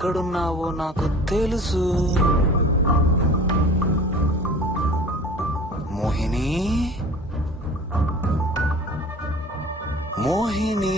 ఎక్కడున్నావో నాకు తెలుసు. మోహిని, మోహిని,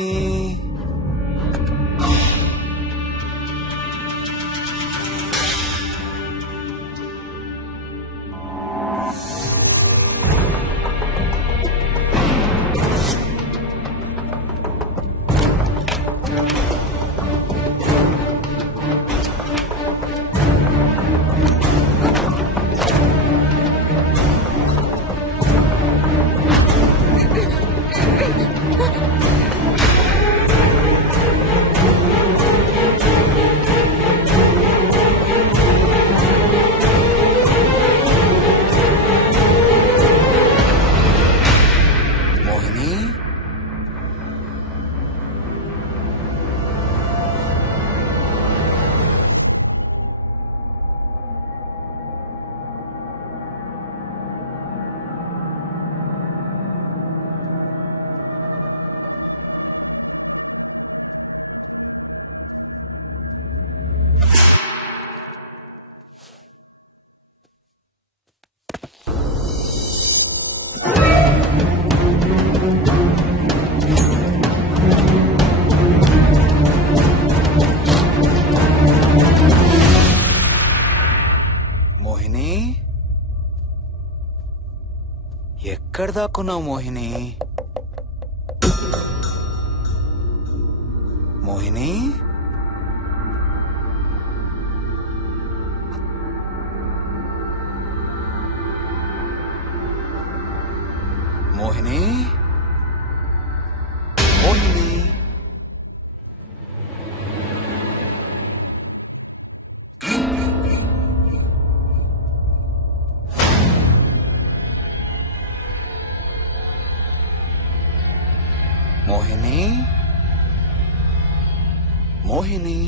మోహిని, ఎక్కడ దాక్కున్నావు మోహిని? మోహిని, మోహిని, మోహిని, మోహిని, మోహిని.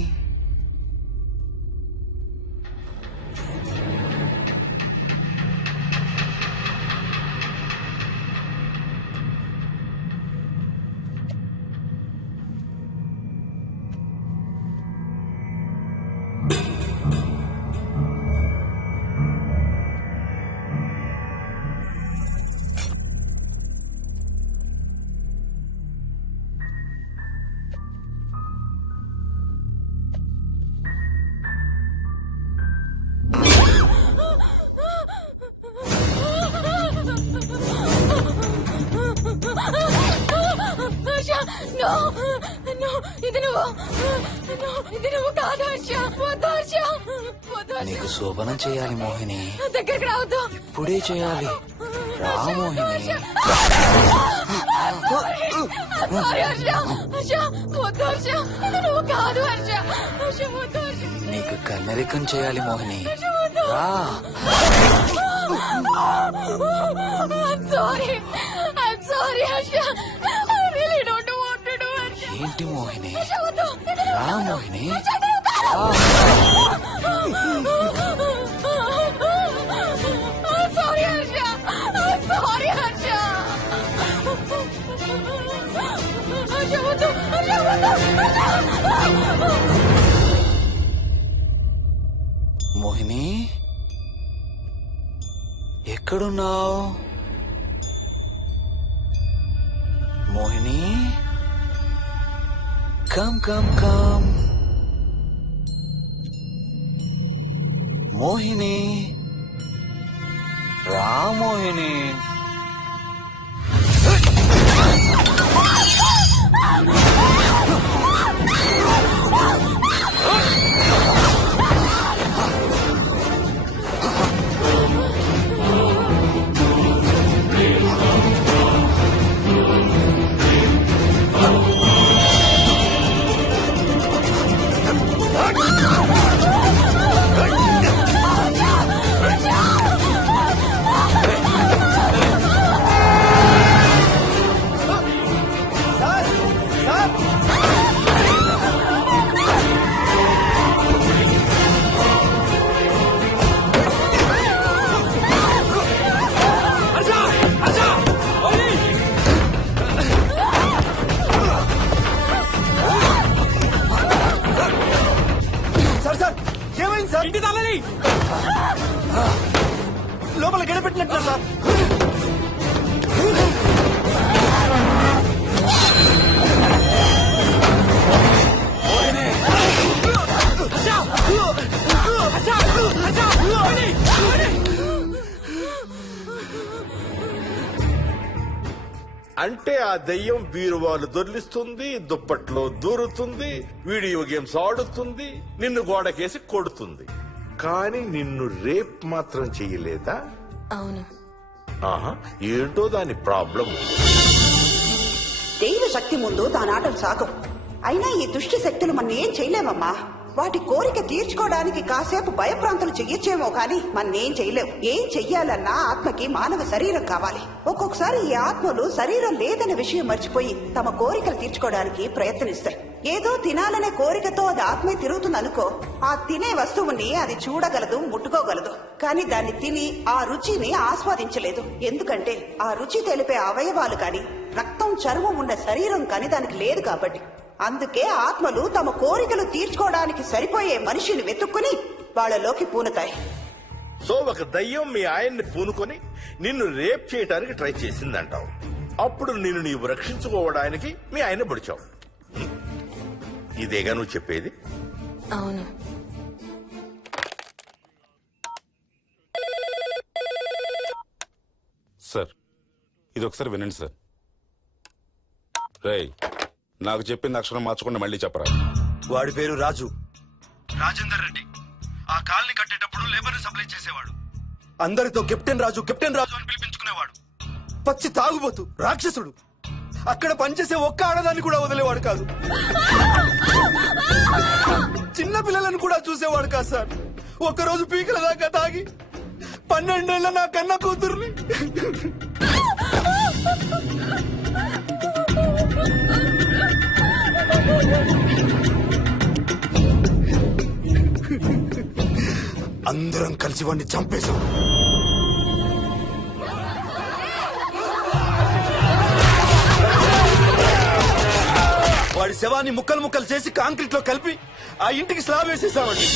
నీకు శోభనం చేయాలి మోహిని. దగ్గరికి రావద్దు. ఇప్పుడే చేయాలి. రా మోహిని. నీకు కన్నరికం చేయాలి మోహిని. రా. ఏంటి మోహిని? రా మోహిని. మోహిని, ఎక్కడున్నావు Mohini? Come come come Mohini. రా మోహిని. అంటే ఆ దెయ్యం బీరువాలు దొర్లిస్తుంది, దుప్పట్లో దూరుతుంది, వీడియో గేమ్స్ ఆడుతుంది, నిన్ను గోడకేసి కొడుతుంది. కానీ నిన్ను రేప్ మాత్రం చెయ్యలేదా? అవును. ఆహా, ఏంటో దాని ప్రాబ్లం. దైవ శక్తి ముందు దానాటలు సాగం. అయినా ఈ దుష్ట శక్తులు మన ఏం చేయలేమమ్మా. వాటి కోరిక తీర్చుకోవడానికి కాసేపు భయప్రాంతులు చెయ్యొచ్చేమో కానీ మన్నేం చేయలేవు. ఏం చెయ్యాలన్నా ఆత్మకి మానవ శరీరం కావాలి. ఒక్కొక్కసారి ఈ ఆత్మలు శరీరం లేదనే విషయం మర్చిపోయి తమ కోరికలు తీర్చుకోవడానికి ప్రయత్నిస్తాయి. ఏదో తినాలనే కోరికతో అది ఆత్మే తిరుగుతుందనుకో, ఆ తినే వస్తువుని అది చూడగలదు, ముట్టుకోగలదు. కానీ దాన్ని తిని ఆ రుచిని ఆస్వాదించలేదు. ఎందుకంటే ఆ రుచి తెలిపే అవయవాలు కాని, రక్తం చర్మం ఉన్న శరీరం కాని దానికి లేదు కాబట్టి. అందుకే ఆత్మలు తమ కోరికలు తీర్చుకోవడానికి సరిపోయే మనిషిని వెతుక్కుని వాళ్ళలోకి పూనుతాయి. సో ఒక దయ్యం మీ ఆయన్ని పూనుకొని నిన్ను రేప్ చేయడానికి ట్రై చేసిందంటావు. అప్పుడు నిన్ను నీవు రక్షించుకోవడానికి మీ ఆయన పొడిచావు. ఇదేగా నువ్వు చెప్పేది? అవును. సార్, ఇది ఒకసారి వినండి సార్. రేయ్, నాకు చెప్పింది అక్షరం మార్చకుండా మళ్ళీ చెప్పరా. వాడి పేరు రాజు, రాజేందర్ రెడ్డి. ఆ కాలనీ కట్టేటప్పుడు లేబర్ సప్లై చేసేవాడు. అందరితో కెప్టెన్ రాజు, కెప్టెన్ రాజు అని పిలిపించుకునేవాడు. పచ్చి తాగుబోతు, రాక్షసుడు. అక్కడ పనిచేసే ఒక్క ఆడదాన్ని కూడా వదిలేవాడు కాదు. చిన్న పిల్లలను కూడా చూసేవాడు కాదు సార్. ఒక్కరోజు పీకల దాకా తాగి 12 ఏళ్ల నా కన్న కూతుర్ని అందరం కలిసి వాడిని చంపేశాం. వాడి శవాన్ని ముక్కలు ముక్కలు చేసి కాంక్రీట్ లో కలిపి ఆ ఇంటికి స్లాబ్ వేసేసామండి.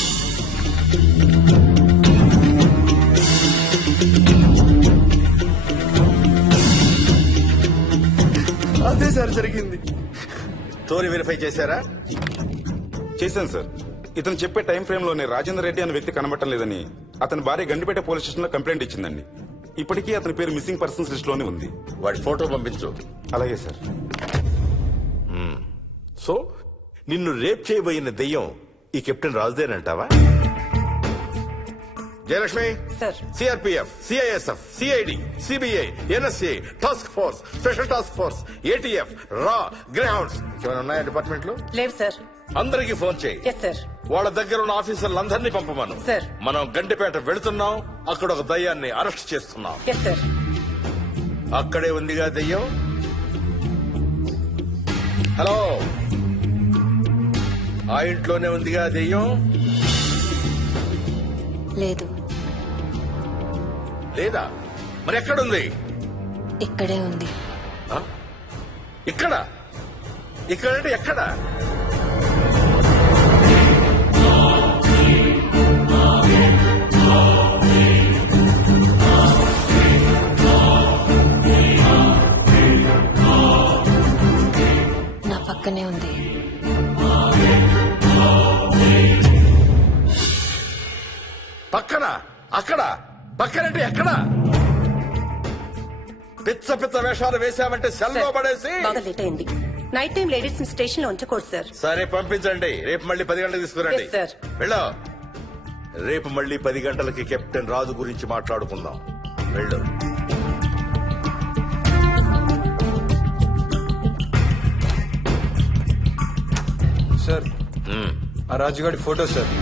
అదే సార్ జరిగింది. స్టోరీ వెరిఫై చేశారా? చేశాను సార్. ఇతను చెప్పే టైం ఫ్రేమ్ లోనే రాజేందర్ రెడ్డి అనే వ్యక్తి కనబడటం లేదని అతని భార్య గండిపేట పోలీస్ స్టేషన్ లో కంప్లైంట్ ఇచ్చిందండి. ఇప్పటికీ అతని పేరు మిస్సింగ్ పర్సన్స్ లిస్ట్ లోనే ఉంది. వాడి ఫోటో పంపించు. అలాగే సార్. సో నిన్ను రేప్ చేయబోయిన దెయ్యం ఈ కెప్టెన్ రాజుదేనంటావా? Jayalakshmi, CRPF, CISF, CID, CBI, NSA, task force, special task force, ATF, రా, గ్రౌండ్స్ ఏమైనా ఉన్నాయా డిపార్ట్మెంట్ లో? లేదు సార్. అందరికి ఫోన్ చేయి. Yes sir. వాళ్ళ దగ్గర ఉన్న ఆఫీసర్లందరినీ పంపమను. సార్. మనం గండిపేట వెళుతున్నాం. అక్కడ ఒక దయ్యాన్ని అరెస్ట్ చేస్తున్నాం. Yes sir. అక్కడే ఉందిగా దయ్యం. హలో, ఆ ఇంట్లోనే ఉందిగా దెయ్యం? లేదు. లేదా? మరి ఎక్కడుంది? ఇక్కడే ఉంది. ఆ? ఇక్కడ? ఇక్కడంటే ఎక్కడ? నా పక్కనే ఉంది. పక్కన? అక్కడ? పక్కనంటే ఎక్కడ? పిచ్చ పిచ్చ వేషాలు వేశామంటే సెల్లో పడేసి. బాగా లేట్ అయింది. నైట్ టైం లేడీస్ స్టేషన్ లో ఉంచకూడదు సార్. సరే పంపించండి. రేపు మళ్ళీ 10 గంటలకు తీసుకురండి. Yes, sir. వెళ్ళు. రేపు మళ్ళీ 10 గంటలకి కెప్టెన్ రాజు గురించి మాట్లాడుకుందాం. వెళ్ళు. సార్, ఆ రాజుగాడి ఫోటో సార్.